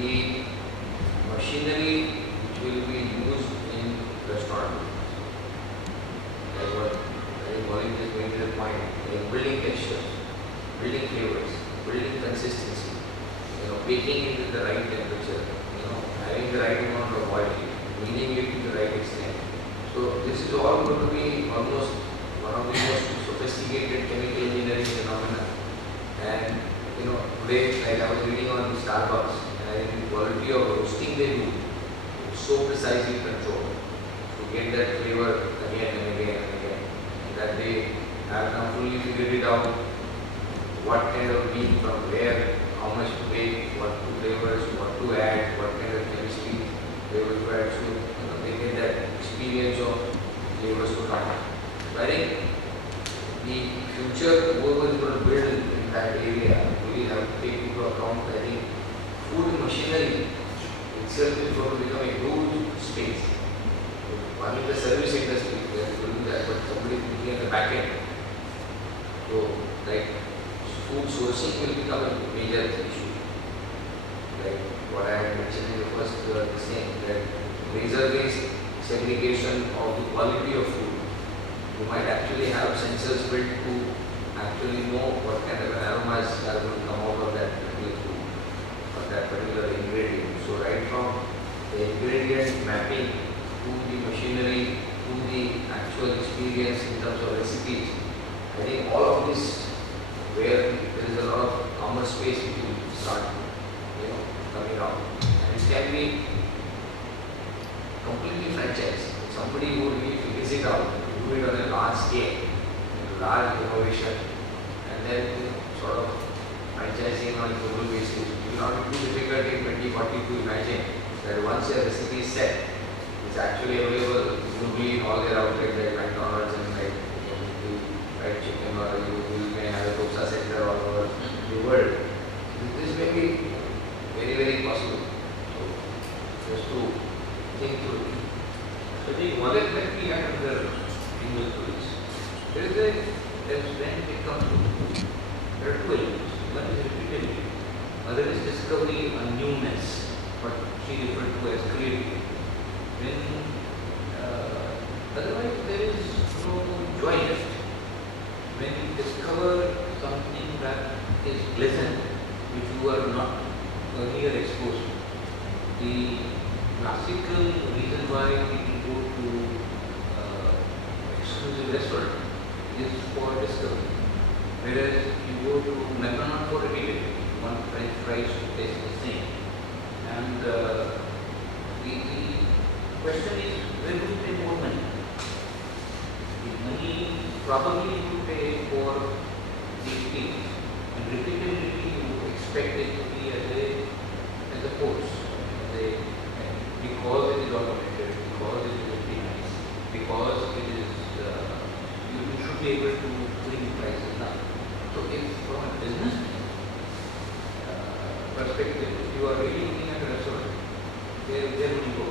the machinery which will be used in restaurant, like what I think Colin is going to the point, like building textures, building flavors, building consistency, baking it with the right temperature, having the right amount of oil, cleaning it to the right extent. So this is all going to be almost one of the most sophisticated chemical engineering phenomena. And today, like I was reading on Starbucks, and I think the quality of roasting they do is so precisely controlled to get that flavor again and again and again. And that they have now fully figured it out, what kind of bean from where, how much to bake, what to flavors, what to add, what kind of chemistry flavors to add. So they get that experience of flavors to come. So I think the future, whoever is going to build in that area, will have to take into account. I think food machinery itself is going to become a huge space. One is the service industry, they are doing that, but somebody is looking at the back end. So, like, food sourcing will become a major issue. Like what I had mentioned in the first thing, that razor-based segregation of the quality of food. You might actually have sensors built to actually know what kind of aromas are going to come out of that particular food or that particular ingredient. So right from the ingredient mapping to the machinery to the actual experience in terms of recipes, I think all of this, where there is a lot of common space which will start coming out, and it can be completely franchised. Somebody who really figures it out, do it on a large scale, large innovation, and then sort of franchising on a global basis. It will not be too difficult in 2040 to imagine that once your recipe is set, it's actually available globally in all their outlets like McDonald's and like fried chicken, or you may have a dosa center all over the world. This may be very, very possible. So just to think through. So the one that we had under individuals, there's when it comes to food, there are two elements. One is repeatability, other is discovery and newness, what she referred to as creativity. Then otherwise there is no joy left. When you discover something that is pleasant, which you are not earlier exposed to, the classical reason why people go to exclusive restaurant is for discovery. Whereas you go to McDonald's for repeatability, you want French fries to taste the same. And the question is, where do you pay more money? The money probably you pay for the experience, and repeatability you expect it to be as a course, because it is automated, because it is very nice, because it is you should be able to bring prices down. So if from a business perspective, if you are really looking at a restaurant, where would you go?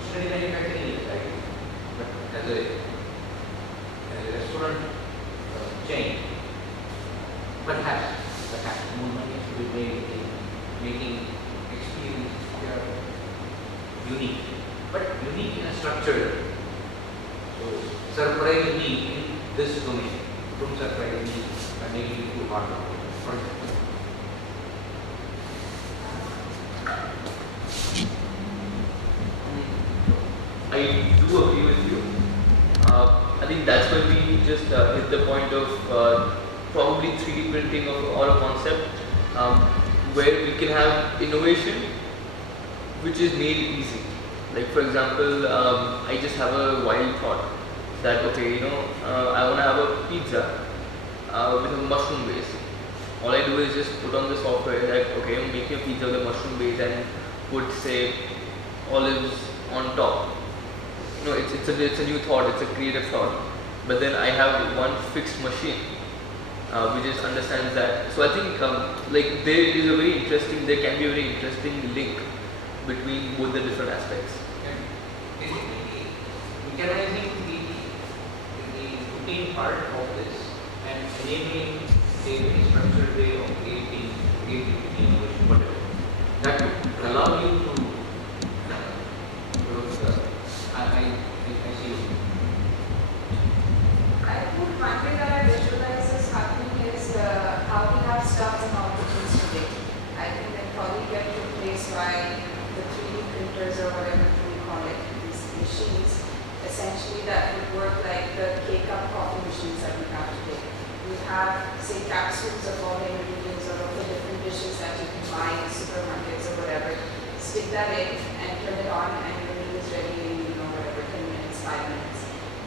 Machinery manufacturing is right, but as a restaurant chain, perhaps more money should be made in making experience unique, but unique in a structure. So surprise me in this domain. Don't surprise me by making it too hard. For example, I do agree with you. I think that's where we just hit the point of probably 3D printing or a concept where we can have innovation which is made easy. Like for example, I just have a wild thought that okay, I want to have a pizza with a mushroom base. All I do is just put on the software that okay, I'm making a pizza with a mushroom base and put say olives on top. It's a new thought, it's a creative thought. But then I have one fixed machine which just understands that. So I think there can be a very interesting link between both the different aspects. Basically, mechanizing the routine part of this and enabling a very structured way of creating innovation, whatever. that would allow you to I see. I think one thing that I visualize is happening is how we have stuff in all kitchens today. I think that probably get to a place why the 3D printers or whatever we call it, these machines, essentially that would work like the K-cup coffee machines that we have today. You have, say, capsules of all the ingredients or of the different dishes that you can buy in supermarkets or whatever. Stick that in and turn it on and your meal is ready in, whatever, 10 minutes, 5 minutes.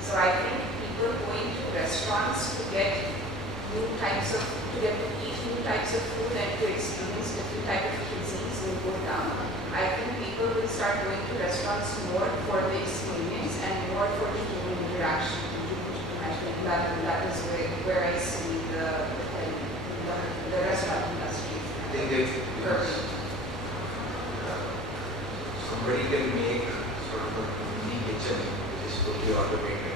So I think people going to restaurants to get to eat new types of food and to experience different types of cuisines will go down. I think people will start going to restaurants more for the experience and more for the human interaction. That is where I see the restaurant industry. I think if somebody can make sort of a mini kitchen which is totally automated,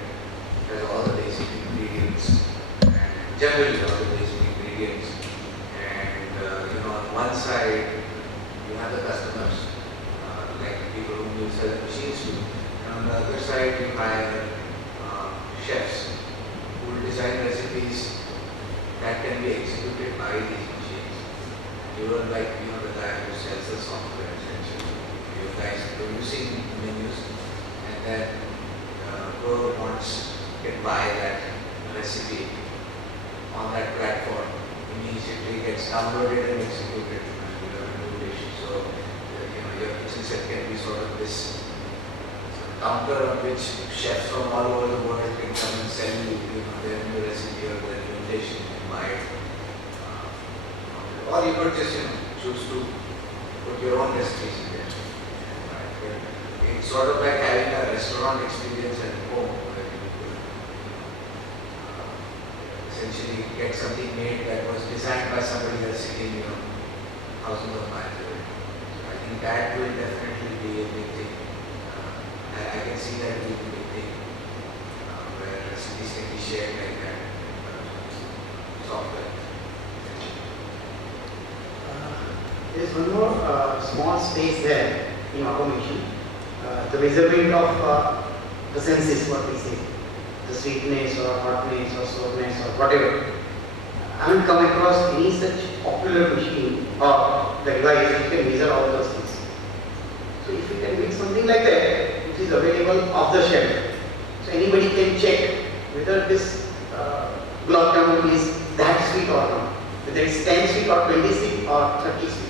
has all the basic ingredients and generally all the basic ingredients, and on one side you have the customers, like people whom you sell the machines to, and on the other side you hire chefs who will design recipes that can be executed by these machines. You don't like the guy who sells the software essentially. You guys producing menus, and then whoever wants can buy that recipe on that platform, immediately gets downloaded and executed, and you have a new dish. So your kitchen set can be sort of this counter on which chefs from all over the world can come and sell you, their new recipe or their new dish, and buy it. Or you could just choose to put your own recipes in there. It's sort of like having a restaurant experience at home, where you could essentially get something made that was designed by somebody that's sitting thousands of miles away. So I think that will definitely be a big thing. I can see that being a big thing, where recipes can be shared like that, software. There is one more small space there in automation. The measurement of the senses, what we say, the sweetness or hotness or sourness or whatever. I haven't come across any such popular machine or the device which can measure all those things. So if you can make something like that, which is available off the shelf, so anybody can check whether this gulab jamun is that sweet or not, whether it's 10 sweet or 20 sweet or 30 sweet.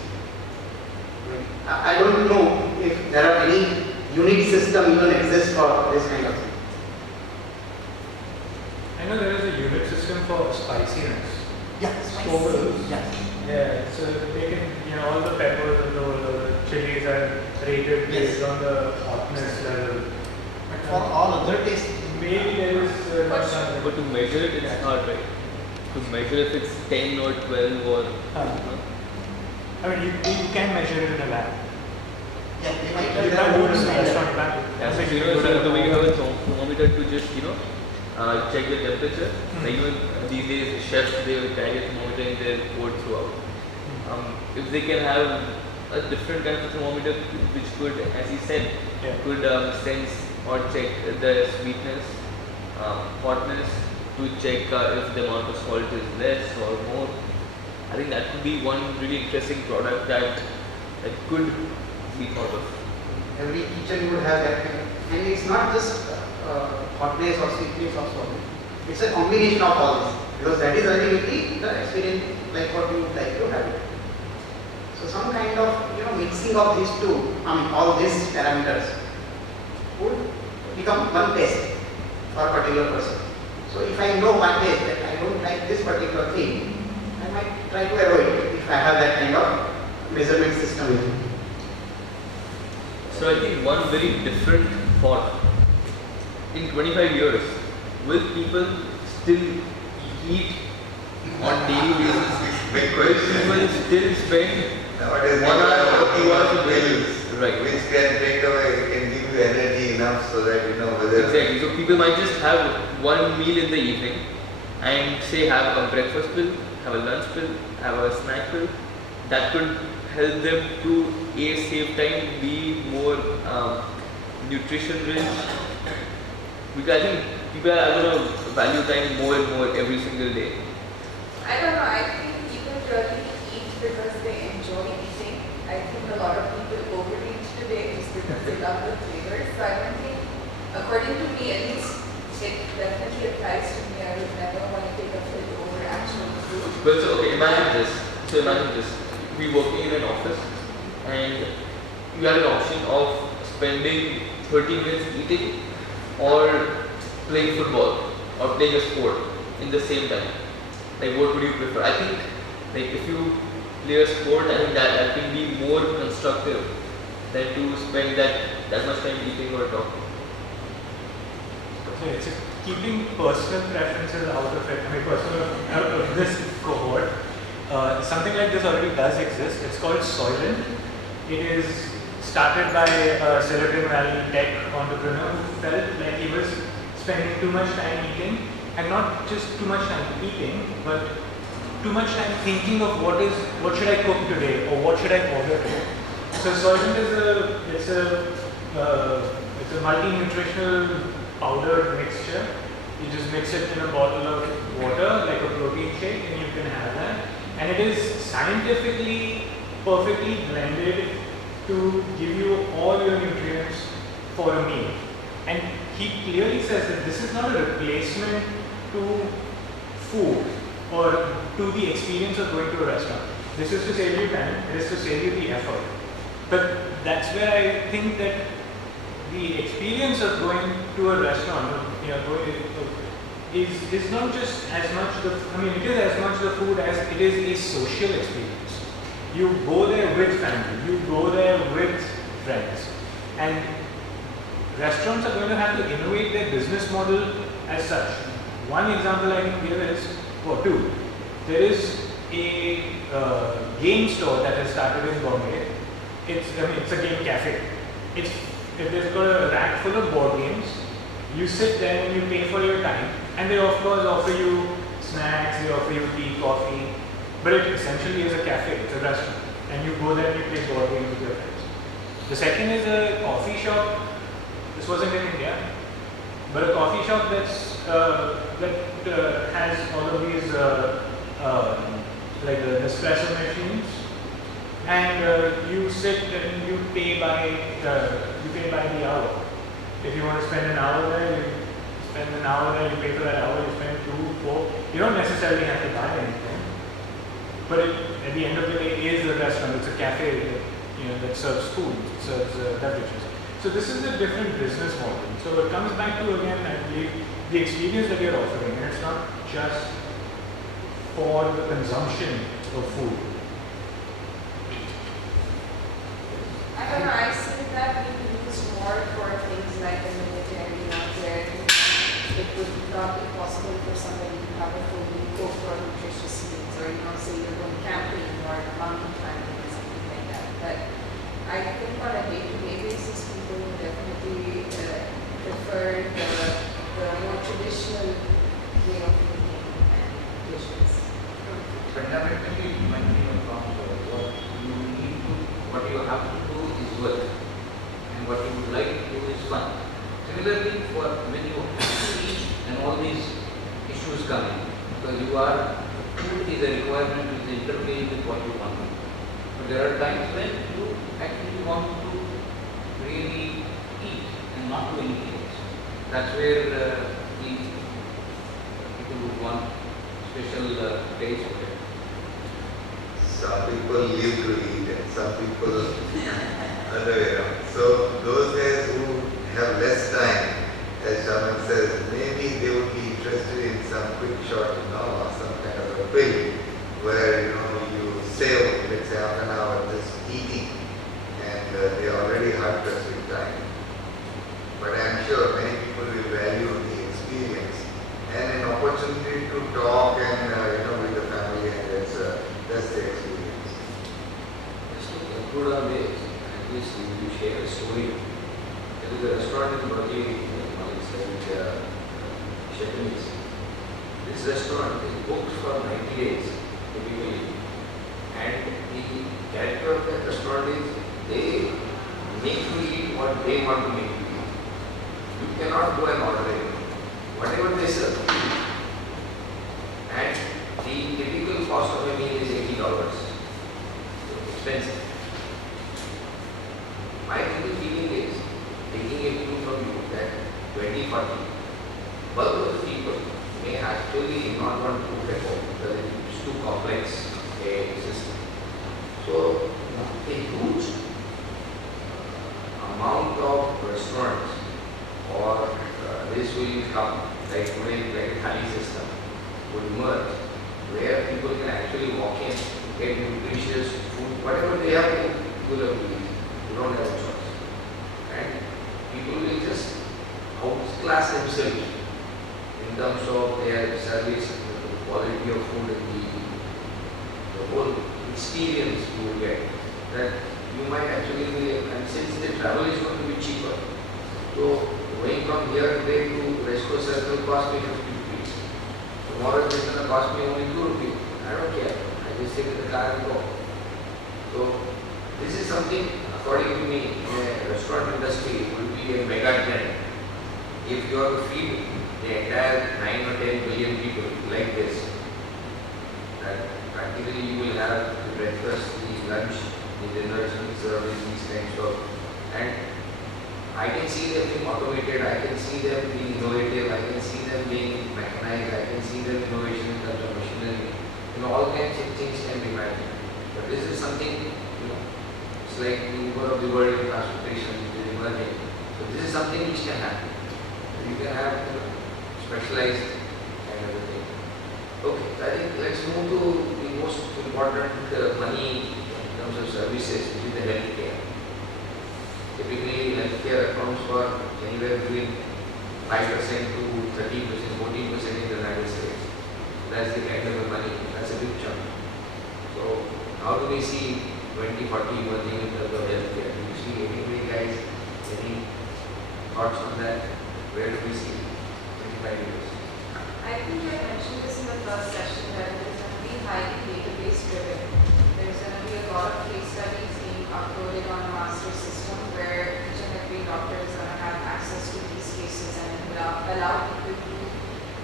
I don't know if there are any unique system even exists for this kind of thing. I know there is a unit system for spiciness. Yeah, Scoville's. yeah. Yeah, so they can, all the peppers and the chilies are rated based on the hotness level. But for all other tastes, Maybe there is But to measure it, it's hard, right? To measure if it's 10 or 12 or. I mean, you can measure it in a lab. yeah, they might You have can't do their it own in a standard. restaurant lab. Yeah, so That's so the way you have a thermometer to just check the temperature. Like even these days, chefs they will carry a thermometer in their coat throughout. If they can have a different kind of thermometer which could, as he said, Yeah. could sense or check the sweetness, hotness, to check if the amount of salt is less or more. I think that could be one really interesting product that could be thought of. Every kitchen would have that kind of, and it's not just hotness or sweetness or so. It's a combination of all this, because that is ultimately the experience like what you would like to have it. So some kind of mixing of these two, all these parameters would become one taste for a particular person. So if I know one taste that I don't like this particular thing, I might try to avoid it if I have that kind of measurement system. So I think one very different thought. In 25 years, will people still eat on daily basis? Will people still spend Nowadays, 1 hour or 2 hours a day? meals, Right. which can take away, can give you energy enough so that whether. Exactly. So people might just have one meal in the evening and say have a breakfast pill, have a lunch pill, have a snack pill. That could help them to A, save time, B, more nutrition rich. Because I think people are going to value time more and more every single day. I don't know, I think people really eat because they enjoy eating. I think a lot of people overeat today just because they love the flavors. So I don't think, according to me at least, it definitely applies to me. I would never want to take a pill over actual food. But so, okay, imagine this. So imagine this. We working in an office and you had an option of spending 30 minutes eating or playing football or playing a sport in the same time. Like what would you prefer? I think like if you play a sport, I think that can be more constructive than to spend that much time eating or talking. So it's keeping personal preferences out of it. I mean, out of this cohort. Something like this already does exist. It's called Soylent. It is started by a Silicon Valley tech entrepreneur who felt like he was spending too much time eating, and not just too much time eating, but too much time thinking of what should I cook today or what should I order today. So Soylent is a multi-nutritional powdered mixture. You just mix it in a bottle of water like a protein shake, and you can have that. And it is scientifically perfectly blended to give you all your nutrients for a meal. And he clearly says that this is not a replacement to food or to the experience of going to a restaurant. This is to save you time, it is to save you the effort. But that's where I think that the experience of going to a restaurant, is not just as much it is as much the food as it is a social experience. You go there with family, you go there with friends, and restaurants are going to have to innovate their business model as such. One example I can give is, or two, there is a game store that has started in Bombay. It's a game cafe. They've got a rack full of board games. You sit there and you pay for your time, and they of course offer you snacks, they offer you tea, coffee, but it essentially is a cafe, it's a restaurant, and you go there and you play board games with your friends. The second is a coffee shop. This wasn't in India, but a coffee shop that has all of these like the espresso machines, and you sit and you pay by the hour. If you want to spend an hour there, you spend an hour there, you pay for that hour, you spend 2, 4. You don't necessarily have to buy anything. But at the end of the day, it is a restaurant, it's a cafe that serves food, serves beverages. So this is a different business model. So it comes back to, again, I believe, the experience that you're offering. And it's not just for the consumption of food. I don't know, I see that being used more for things like the military, where it would not be possible for somebody to have a full go for nutritious meals, or say you're going camping or mountain climbing or something like that. But I think on a day-to-day basis, people will definitely prefer the more traditional way of eating and dishes. Fundamentally, when you come to what you have to do is work, and what you would like to do is fun. Similarly, when you eat and all these issues come in, because food is a requirement which is interplays with what you want to do. But there are times when you actually want to really eat and not do anything else. That's where people would want special days of it. Some people live to eat and some people other way around. So those guys who have less time, as Shaman says, maybe they would be interested in some quick shot, some kind of a pill where you save, let's say, half an hour just eating, and they already hard pressed with time. But I'm sure many people will value the experience and an opportunity to talk and with the family, and that's the experience. Just to conclude on this, at least you share a story. There is a restaurant in Berkeley, Japanese. This restaurant is booked for 90 days, typically, And the character of the restaurant is they make you eat what they want to make you eat. You cannot go and order it. Whatever they serve. And the typical cost of a meal is $80. Expensive. My simple feeling is taking a clue from you that 2040, bulk of the people may actually not want to cook at home because it's too complex a system. So, a huge amount of restaurants or this will come, like today, like a thali system, would emerge where people can actually walk in, get nutritious food, whatever they have to, people have to eat. You don't have a choice. And people will just outclass themselves in terms of their service, the quality of food, and the whole experience you will get. That you might actually be, and since the travel is going to be cheaper, so going from here today to Resco Circle cost me 50 rupees. Tomorrow it is going to cost me only 2 rupees. I don't care. I just take the car and go. So this is something, according to me, in a restaurant industry, it will be a mega trend. If you have to feed the entire 9 or 10 billion people like this, that practically you will have the breakfast, the lunch, the dinners being served in these kinds of, and I can see them being automated, I can see them being innovative, I can see them being mechanized, I can see them innovation in terms of machinery. All kinds of things can be imagined. But this is something, it's like the Uber of the world in transportation, which is emerging. So this is something which can happen. You can have specialized and everything. Okay, so I think let's move to the most important money in terms of services, which is the healthcare. Typically, healthcare accounts for anywhere between 5% to 13%, 14% in the United States. That's the kind of money, that's a big chunk. So, how do we see 2040 emerging in terms of healthcare? Do you see anybody guys, any thoughts on that? Where do we see 25 years? I think I mentioned this in the first session that it is going to be highly database driven. There's going to be a lot of case studies being uploaded on a master system where each and every doctor is going to have access to these cases and allow people to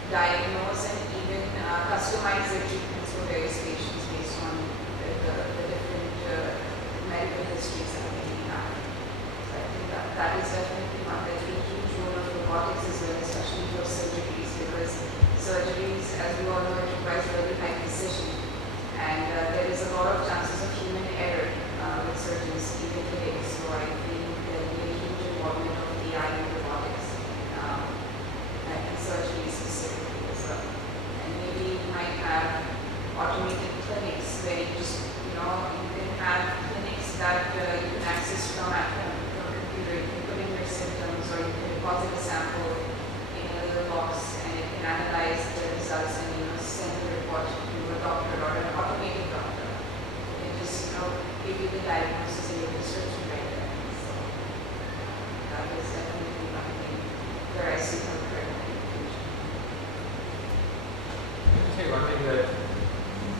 diagnose and even customize their treatments for various patients based on the different medical histories that they may have. So I think that is definitely one. There's a huge role of robotics as well, especially for surgeries, because surgeries, as we all know, it requires very high precision, and there is a lot of chances of human error with surgeons even today. So I think there will be a huge involvement of AI and robotics and surgery specifically as well. And maybe you might have automated clinics where you just, you can have clinics that you can access from at home, from a computer. You can put in your symptoms, or you can deposit a sample in a little box, and it can analyze the results and send the report to a doctor or an automated doctor. It can just give you the diagnosis and your prescription right there. So that is definitely one thing where I see healthcare in the future. Let me say one thing that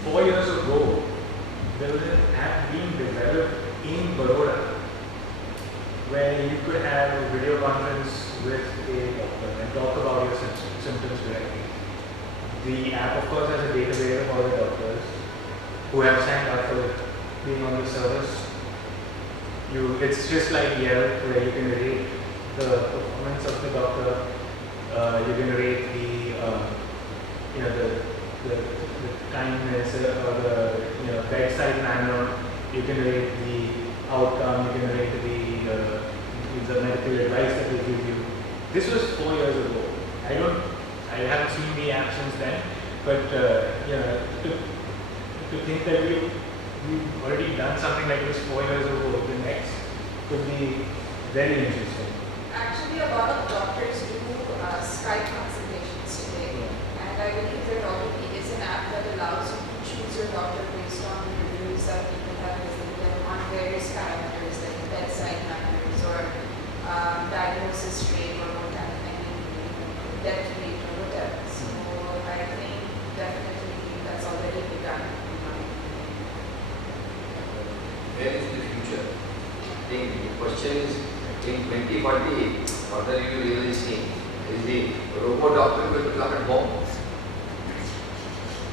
4 years ago, there was an app being developed in Baroda where you could have a video conference with a doctor and talk about your symptoms directly. The app, of course, has a database of all the doctors who have signed up for being on the service. It's just like Yelp, where you can rate the performance of the doctor. You can rate the kindness or the bedside manner. You can rate the outcome. You can rate the medical advice that they give you. This was 4 years ago. I haven't seen the app since then, but to think that we've already done something like this 4 years ago, the next could be very interesting. Actually, a lot of doctors do Skype consultations today, and I believe there already is an app that allows you to choose your doctor based on the reviews that people have visited them on various parameters like bedside manners or diagnosis rate or what kind of thing, death rate or whatever. So I think definitely that's already begun. I think the question is in 2040, what are you really seeing? Is the robot doctor going to come at home?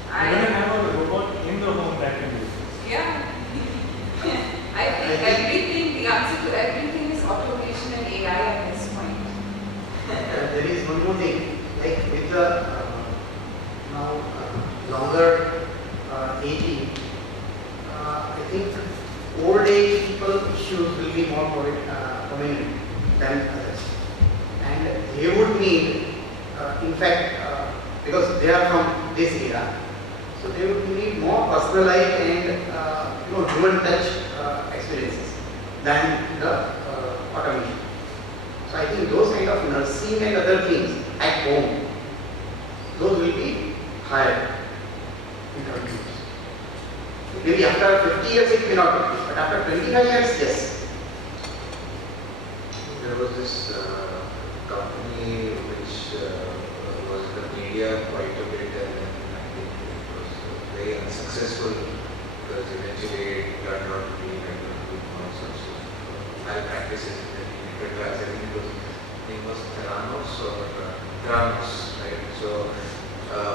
We're going to have a robot in the home that can do this. Yeah. I think everything, the answer to everything is automation and AI at this point. There is one more thing, like with the now longer aging, I think old age people issues will be more prominent than others. And they would need, in fact, because they are from this era, so they would need more personalized and human touch experiences than the automation. So I think those kind of nursing and other things at home, those will be higher in terms of use. Maybe after 50 years it may not be, but after 25 years, yes. There was this company which was in the media quite a bit, and then I think it was very unsuccessful because eventually it turned out to be like all sorts of malpractices in the clinical trials. I think it was name was Theranos or Theranos, right? So,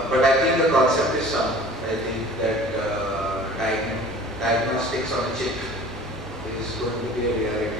but I think the concept is sound. I think that diagnostics on a chip is going to be a reality